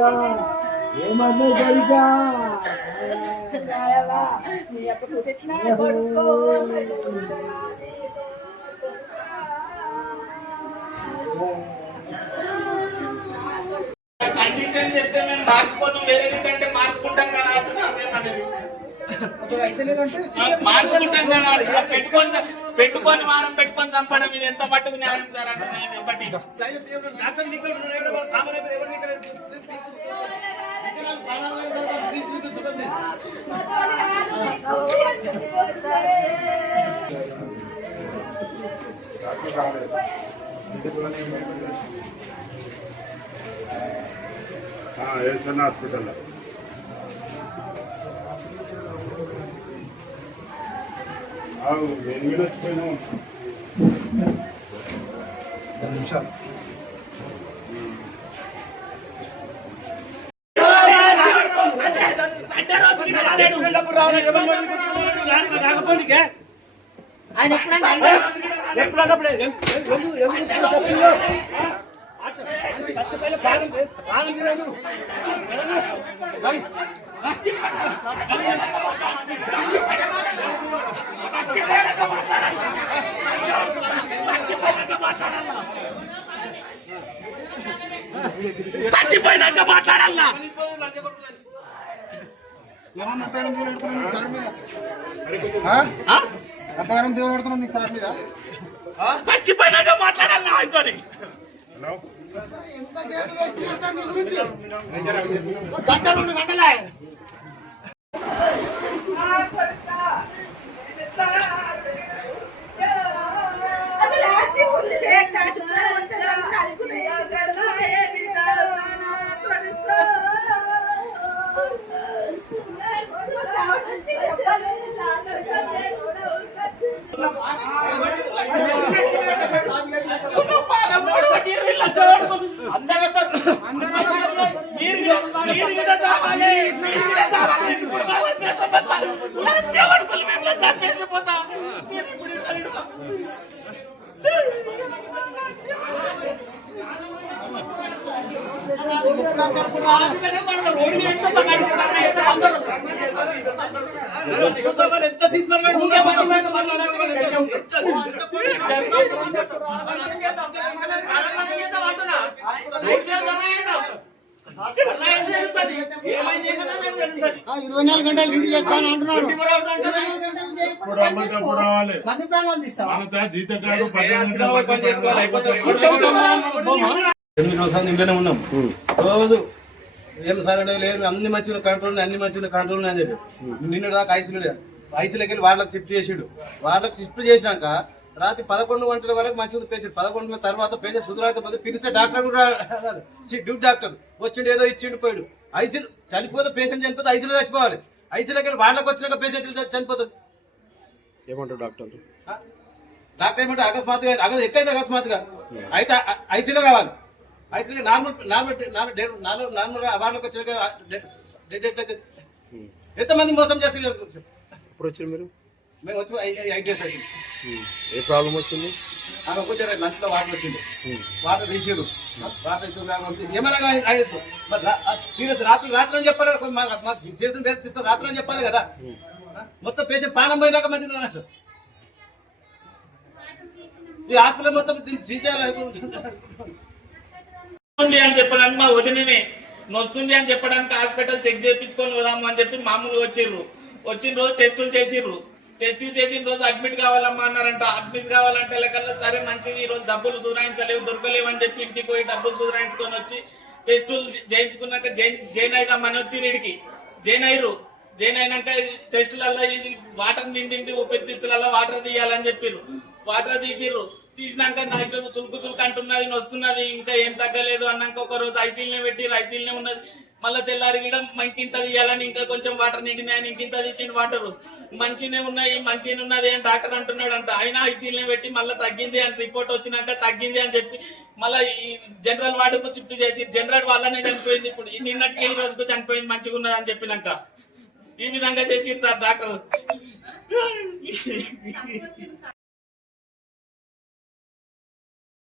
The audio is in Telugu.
ఏమన్నా సరిగా కండిషన్ చెప్తే మేము మార్చుకోను వేరే కంటే మార్చుకుంటాం కదా అంటున్నాం మార్చుకుంటాం కదా పెట్టుకొని వారం పెట్టుకొని చంపడం ఇది ఎంత మట్టుకు న్యాయం సార్ అంటే బట్టి ఏసన్న హాస్పిటల్ నేను కూడా వచ్చిపోయినాం 2 నిమిషాలు ఆయన చచ్చిపోయినాక మాట్లాడాలా అంతగానం దేవుడు పడుతున్నాం నీకు సార్ మీద చచ్చిపోయినాక మాట్లాడాలా ఆయనతో గంట 2 గంటలే ఎంత తీసుకున్నారు గంటలు డ్యూటీ చేస్తాను అంటున్నాడు. ఇంట్లోనే ఉన్నాం రోజు ఏం సార్ అంటే లేదు అన్ని మంచిగా కంట్రోల్ అని చెప్పి నిన్న దాకా ఐసీలోకి వెళ్ళి వాళ్ళకి షిఫ్ట్ చేసాడు. వాళ్ళకి షిఫ్ట్ చేసినాక రాత్రి 11 గంటల వరకు మంచిగా పేషెంట్ 11 గంటల తర్వాత పేషెంట్ సుధరాకపోతే పిలిచే డాక్టర్ కూడా డ్యూటీ డాక్టర్ వచ్చిండు ఏదో ఇచ్చిండు పోయాడు. ఐసీలు చనిపోతే పేషెంట్ చనిపోతే ఐసీలో చచ్చిపోవాలి. ఐసీలోకి వెళ్ళి వాళ్ళకి వచ్చినాక పేషెంట్ చనిపోతుంది. ఏమంటారు డాక్టర్ ఏమంటే అకస్మాత్తుగా ఎక్కడైతే అకస్మాత్తుగా అయితే ఐసీలో కావాలి. ఐసీలో నార్మల్ వాళ్ళకి వచ్చినాక డెడ్ ఎట్లయితే ఎంతమంది మోసం చేస్తారు. ఇప్పుడు వచ్చారు మీరు? మేము వచ్చి 8 days అయింది. ఏ ప్రాబ్లం వచ్చింది? ఆమె కొంచెం లంచ్లో వాటర్ వచ్చింది. వాటర్ తీసారు ఏమైనా సీరియస్ రాత్రి అని చెప్పాలి. సీరియస్ పేరు తీసుకొని రాత్రి అని చెప్పాలి కదా. మొత్తం పేషెంట్ పానం పోయినాక మంచిది ఈ హాస్పిటల్ మొత్తం సీజ్ అని చెప్పడానికి మా వదిననే నొస్తుంది అని చెప్పడానికి హాస్పిటల్ చెక్ చేయించుకొని వదాము అని చెప్పి మామూలుగా వచ్చిన రోజు టెస్టులు చేసిన రోజు అడ్మిట్ కావాలమ్మా అన్నారంట. అడ్మిట్ కావాలంటే లెక్కల్లో సరే మంచిది ఈ రోజు డబ్బులు చూరాయించలేవు దొరకలేవు అని చెప్పి ఇంటికి పోయి డబ్బులు చూరాయించుకొని వచ్చి టెస్టులు చేయించుకున్నాక జైన్ అయిదామని వచ్చి వీడికి జైన్ అయినాక టెస్టులలో ఇది వాటర్ నిండింది ఊపిరితిత్తులలో వాటర్ తీయాలని చెప్పారు. వాటర్ తీసినాక నైట్ సులుకు అంటున్నది నొస్తున్నది ఇంకా ఏం తగ్గలేదు అన్నాక ఒక రోజు ఐసీలనే పెట్టి ఐసీలనే ఉన్నది. మళ్ళీ తెల్లారి కూడా ఇంకింత తీయాలని ఇంకా కొంచెం వాటర్ నిండినాయని ఇంకింత తీసిండు వాటర్ మంచినే ఉన్నది అని డాక్టర్ అంటున్నాడంట. ఆయన ఐసీలనే పెట్టి మళ్ళీ తగ్గింది అని రిపోర్ట్ వచ్చినాక తగ్గింది అని చెప్పి మళ్ళీ ఈ జనరల్ వార్డుకు షిఫ్ట్ చేసి జనరల్ వాళ్ళనే చనిపోయింది. ఇప్పుడు నిన్నటికి ఈ రోజుకు చనిపోయింది మంచిగా ఉన్నది అని చెప్పినాక ఈ విధంగా చేసిరు సార్ డాక్టర్.